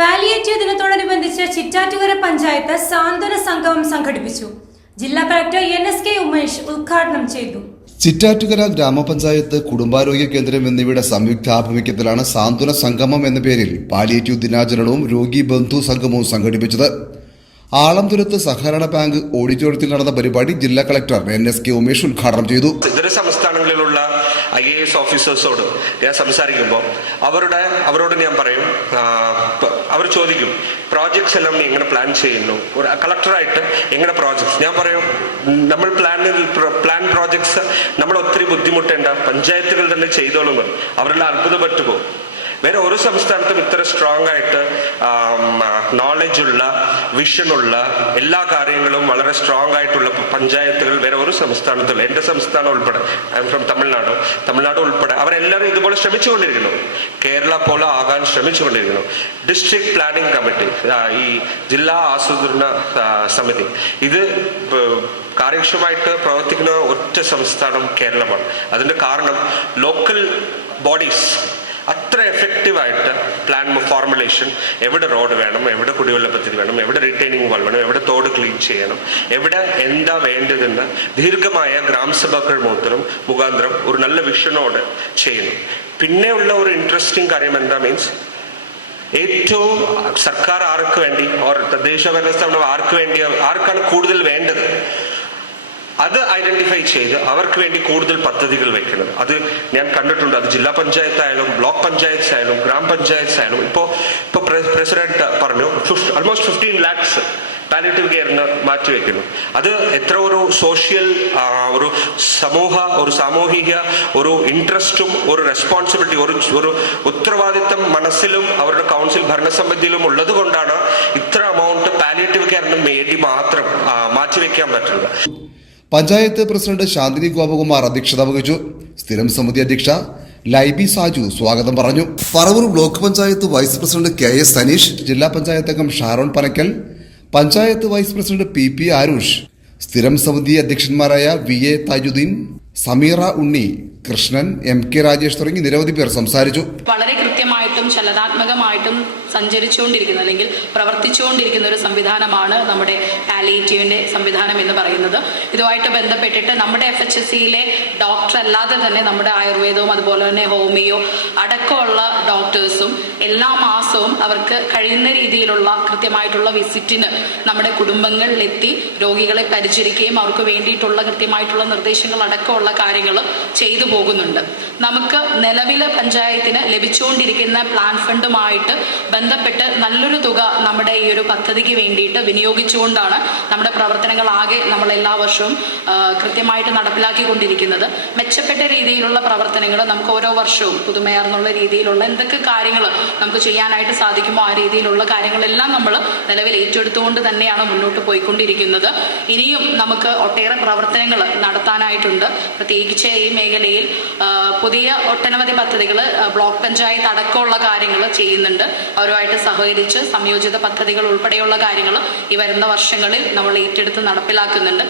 Palliative ദിനത്തോടനുബന്ധിച്ച് ചിറ്റാറ്റുകര പഞ്ചായത്ത് സാന്ത്വന സംഗമം സംഘടിപ്പിച്ചു. ജില്ലാ കളക്ടർ NSK ഉമേഷ് ഉദ്ഘാടനം ചെയ്തു. ചിറ്റാറ്റുകര ഗ്രാമപഞ്ചായത്ത് കുടുംബാരോഗ്യ കേന്ദ്രം എന്നിവയുടെ സംയുക്താഭിമുഖ്യത്തിലാണ് സാന്ത്വന സംഗമം എന്ന പേരിൽ പാലിയേറ്റീവ് ദിനാചരണവും രോഗി ബന്ധു സംഗമവും സംഘടിപ്പിച്ചത്. ആലംതുരത്ത് സഹകരണ ബാങ്ക് ഓഡിറ്റോറിയത്തിൽ നടന്ന പരിപാടി ജില്ലാ കളക്ടർ NSK ഉമേഷ് ഉദ്ഘാടനം ചെയ്തു. ഇതര സംസ്ഥാനങ്ങളിലുള്ള IAS ഓഫീസേഴ്സോട് ഞാൻ സംസാരിക്കുമ്പോൾ അവരോട് ഞാൻ പറയും, അവർ ചോദിക്കും പ്രോജക്ട്സ് എല്ലാം നീ എങ്ങനെ പ്ലാൻ ചെയ്യുന്നു, ഒരു കളക്ടറായിട്ട് എങ്ങനെ പ്രോജക്ട്സ്. ഞാൻ പറയും നമ്മൾ പ്ലാൻ പ്രോജക്ട്സ് നമ്മൾ ഒത്തിരി ബുദ്ധിമുട്ടേണ്ട, പഞ്ചായത്തുകൾ തന്നെ ചെയ്തോളുന്നു. അവരെല്ലാം അത്ഭുതപ്പെട്ടു പോകും. വേറെ ഒരു സംസ്ഥാനത്തും ഇത്ര സ്ട്രോങ് ആയിട്ട് നോളജുള്ള, വിഷനുള്ള, എല്ലാ കാര്യങ്ങളും വളരെ സ്ട്രോങ് ആയിട്ടുള്ള പഞ്ചായത്തുകൾ വേറെ ഒരു സംസ്ഥാനത്തുള്ള, എൻ്റെ സംസ്ഥാനം ഉൾപ്പെടെ, ഐ എം ഫ്രം തമിഴ്നാട് ഉൾപ്പെടെ അവരെല്ലാവരും ഇതുപോലെ ശ്രമിച്ചുകൊണ്ടിരിക്കുന്നു. കേരള പോലെ ആകാൻ ശ്രമിച്ചുകൊണ്ടിരിക്കുന്നു. ഡിസ്ട്രിക്ട് പ്ലാനിംഗ് കമ്മിറ്റി, ഈ ജില്ലാ ആസൂത്രണ സമിതി, ഇത് കാര്യക്ഷമമായിട്ട് പ്രവർത്തിക്കുന്ന ഒറ്റ സംസ്ഥാനം കേരളമാണ്. അതിന്റെ കാരണം ലോക്കൽ ബോഡീസ് അത്ര എഫക്റ്റീവായിട്ട് പ്ലാൻ ഫോർമുലേഷൻ, എവിടെ റോഡ് വേണം, എവിടെ കുടിവെള്ള പദ്ധതി വേണം, എവിടെ റിട്ടൈനിങ് വാൾ വേണം, എവിടെ തോട് ക്ലീൻ ചെയ്യണം, എവിടെ എന്താ വേണ്ടതെന്ന് ദീർഘമായ ഗ്രാമസഭകൾ മുഖാന്തരം ഒരു നല്ല വിഷനോട് ചെയ്യുന്നു. പിന്നെയുള്ള ഒരു ഇൻട്രസ്റ്റിംഗ് കാര്യം എന്താ മീൻസ്, ഏറ്റവും സർക്കാർ ആർക്ക് വേണ്ടി, ഓർ തദ്ദേശ ഭരണ സ്ഥാപനം ആർക്കാണ് കൂടുതൽ വേണ്ടത്, അത് ഐഡന്റിഫൈ ചെയ്ത് അവർക്ക് വേണ്ടി കൂടുതൽ പദ്ധതികൾ വെക്കുന്നത്. അത് ഞാൻ കണ്ടിട്ടുണ്ട്. അത് ജില്ലാ പഞ്ചായത്ത് ആയാലും, ബ്ലോക്ക് പഞ്ചായത്ത് ആയാലും, ഗ്രാമപഞ്ചായത്ത് ആയാലും. ഇപ്പോ പ്രസിഡന്റ് പറഞ്ഞു ഓൾമോസ്റ്റ് 15 lakhs പാലിയേറ്റീവ് കെയറിന് മാറ്റിവെക്കുന്നു. അത് എത്ര ഒരു സോഷ്യൽ, ഒരു സാമൂഹിക ഒരു ഇൻട്രസ്റ്റും ഒരു റെസ്പോൺസിബിലിറ്റി, ഒരു ഉത്തരവാദിത്തം മനസ്സിലും അവരുടെ കൗൺസിൽ ഭരണസമിതിയിലും ഉള്ളത് കൊണ്ടാണ് ഇത്ര എമൗണ്ട് പാലിയേറ്റീവ് കെയറിന് വേണ്ടി മാത്രം മാറ്റിവെക്കാൻ പറ്റുന്നത്. പഞ്ചായത്ത് പ്രസിഡന്റ് ശാന്തിനി ഗോപകുമാർ അധ്യക്ഷത വഹിച്ചു. സ്ഥിരം സമിതി അധ്യക്ഷ ലൈബി സാജു സ്വാഗതം പറഞ്ഞു. Paravur block panchayat vice president KS Saneesh, ജില്ലാ പഞ്ചായത്ത് അംഗം Sharon Panakkal, panchayat vice president PP Aarush, സ്ഥിരം സമിതി അധ്യക്ഷന്മാരായ VA താജുദ്ദീൻ, സമീറ ഉണ്ണി, കൃഷ്ണൻ, MK രാജേഷ് തുടങ്ങി നിരവധി പേർ സംസാരിച്ചു. വളരെ കൃത്യമായിട്ടും ചലനാത്മകമായിട്ടും സഞ്ചരിച്ചുകൊണ്ടിരിക്കുന്ന അല്ലെങ്കിൽ പ്രവർത്തിച്ചുകൊണ്ടിരിക്കുന്ന ഒരു സംവിധാനമാണ് നമ്മുടെ പാലിയേറ്റീവിന്റെ സംവിധാനം എന്ന് പറയുന്നത്. ഇതുമായിട്ട് ബന്ധപ്പെട്ടിട്ട് നമ്മുടെ FHSCയിലെ ഡോക്ടർ അല്ലാതെ തന്നെ നമ്മുടെ ആയുർവേദവും അതുപോലെ തന്നെ ഹോമിയോ അടക്കമുള്ള ഡോക്ടേഴ്സും എല്ലാ മാസവും അവർക്ക് കഴിയുന്ന രീതിയിലുള്ള കൃത്യമായിട്ടുള്ള വിസിറ്റിന് നമ്മുടെ കുടുംബങ്ങളിലെത്തി രോഗികളെ പരിചരിക്കുകയും അവർക്ക് വേണ്ടിയിട്ടുള്ള കൃത്യമായിട്ടുള്ള നിർദ്ദേശങ്ങൾ അടക്കമുള്ള കാര്യങ്ങൾ ചെയ്തു പോകുന്നുണ്ട്. നമുക്ക് നിലവിലെ പഞ്ചായത്തിന് ലഭിച്ചുകൊണ്ടിരിക്കുന്ന പ്ലാൻ ഫണ്ടുമായിട്ട് ബന്ധപ്പെട്ട് നല്ലൊരു തുക നമ്മുടെ ഈ ഒരു പദ്ധതിക്ക് വേണ്ടിയിട്ട് വിനിയോഗിച്ചുകൊണ്ടാണ് നമ്മുടെ പ്രവർത്തനങ്ങൾ ആകെ നമ്മൾ എല്ലാ വർഷവും കൃത്യമായിട്ട് നടപ്പിലാക്കിക്കൊണ്ടിരിക്കുന്നത്. മെച്ചപ്പെട്ട രീതിയിലുള്ള പ്രവർത്തനങ്ങൾ നമുക്ക് ഓരോ വർഷവും പുതുമയാർന്നുള്ള രീതിയിലുള്ള എന്തൊക്കെ കാര്യങ്ങൾ നമുക്ക് ചെയ്യാനായിട്ട് സാധിക്കുമോ ആ രീതിയിലുള്ള കാര്യങ്ങളെല്ലാം നമ്മൾ നിലവിൽ ഏറ്റെടുത്തുകൊണ്ട് തന്നെയാണ് മുന്നോട്ട് പോയിക്കൊണ്ടിരിക്കുന്നത്. ഇനിയും നമുക്ക് ഒട്ടേറെ പ്രവർത്തനങ്ങൾ നടത്താനായിട്ടുണ്ട്. പ്രത്യേകിച്ച് ഈ മേഖലയിൽ പുതിയ ഒട്ടനവധി പദ്ധതികൾ ബ്ലോക്ക് പഞ്ചായത്ത് അടക്കമുള്ള കാര്യങ്ങൾ ചെയ്യുന്നുണ്ട്. അവരുമായിട്ട് സഹകരിച്ച് സംയോജിത പദ്ധതികൾ ഉൾപ്പെടെയുള്ള കാര്യങ്ങൾ ഈ വരുന്ന വർഷങ്ങളിൽ നമ്മൾ ഏറ്റെടുത്ത് നടപ്പിലാക്കുന്നുണ്ട്.